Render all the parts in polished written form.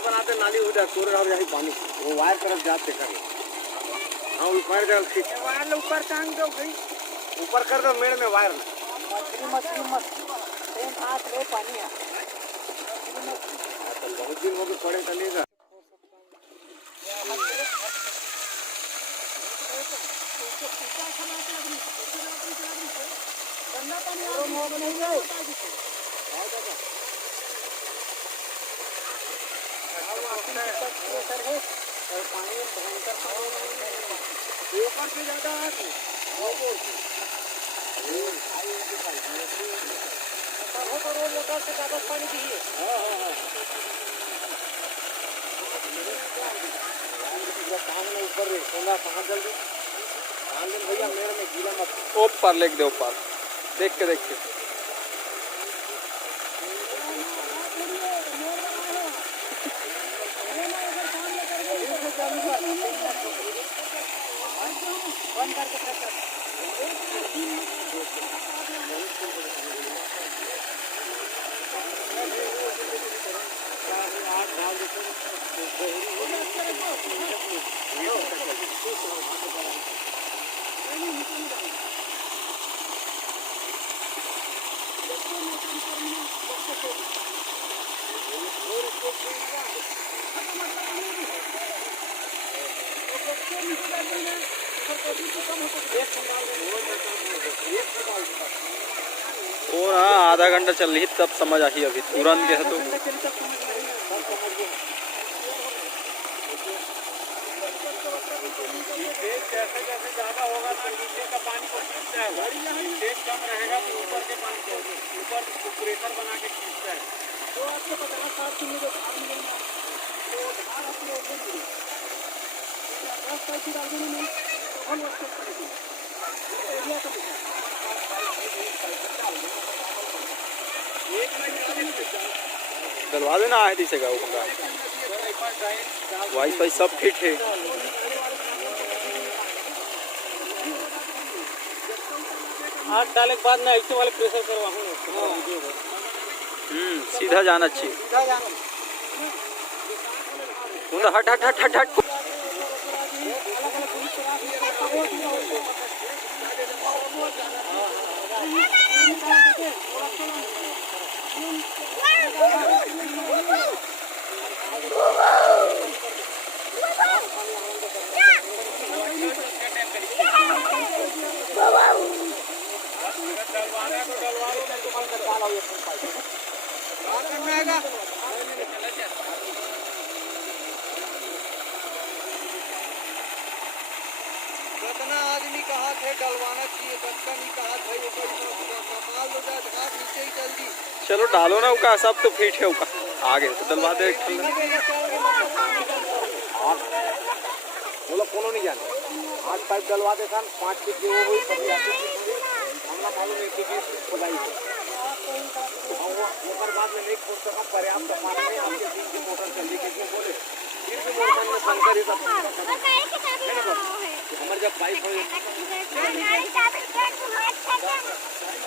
बनाते नाली उधर तोरे और यही पानी वो वायर तरफ जाते कर। हाँ ऊपर कर ठीक वायर ऊपर टांग दो भाई, ऊपर कर दो मेड़ में वायर। मछली हाथ में पानी है बहुत दिन हो गए पड़े चलेगा। ऊपर से ज्यादा से कागज पानी चाहिए। ऊपर कहाँ जल्दी भैया मेरे में गीला मत ऊपर लेके दे, ऊपर देख के बंद करके और हाँ आधा घंटा चल रही तब समझ आई, अभी तुरंत गया तो जैसे जैसे ज्यादा होगा तो नीचे का पानी को खींचता है, तेज कम रहेगा तो ऊपर के पानी को ऊपर प्रेशर बना के खींचता है। तो आपको 50-60 किलो जो धार मिलेगा तो धार आपको डलवा देना आए थी से होगा। वाईफाई सब फिट है। आग डाले के बाद ना ऐसे वाले प्रेशर करवा सीधा जाना चाहिए। हट हट हट हट हट कितना आदमी कहा थे डलवाना चाहिए, बच्चा नहीं कहा भाई कमाल हो जाए घाट नीचे ही जल्दी। चलो डालो ना, उसका सब तो फिट है, उसका आगे तो डलवा दे। बोलो कोनो नहीं जाने 8 पाइप डलवा दे खान 5 फीट की वो हुई सब जाते हमला मालूम है कि खुदाई है और ऊपर बाद में नहीं खोद सका पर्याप्त पानी में आपके बीच की मोटर चली के बोले फिर भी मोटर में शंकर ही सब हमारे जब पाइप हो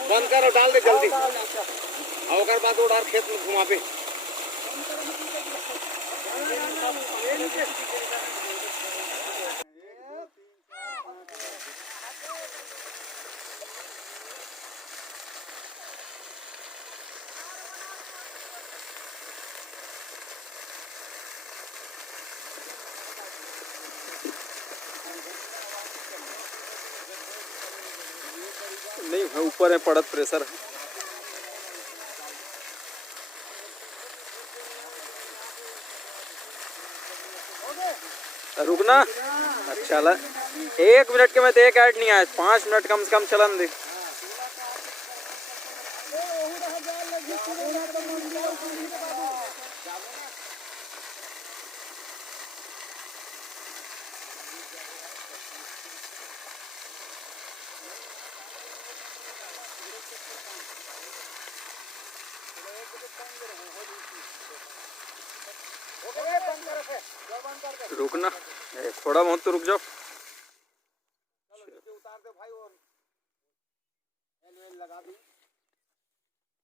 बंद करो डाल दे जल्दी और बाद उड़ार खेत में घुमा पे नहीं ऊपर है पड़त प्रेशर है। रुकना अच्छा 1 मिनट के में तो एक ऐड नहीं आया, 5 मिनट कम से कम चलन दे। रुकना थोड़ा बहुत तो रुक जाओ। उतार दे भाई और लगा दी।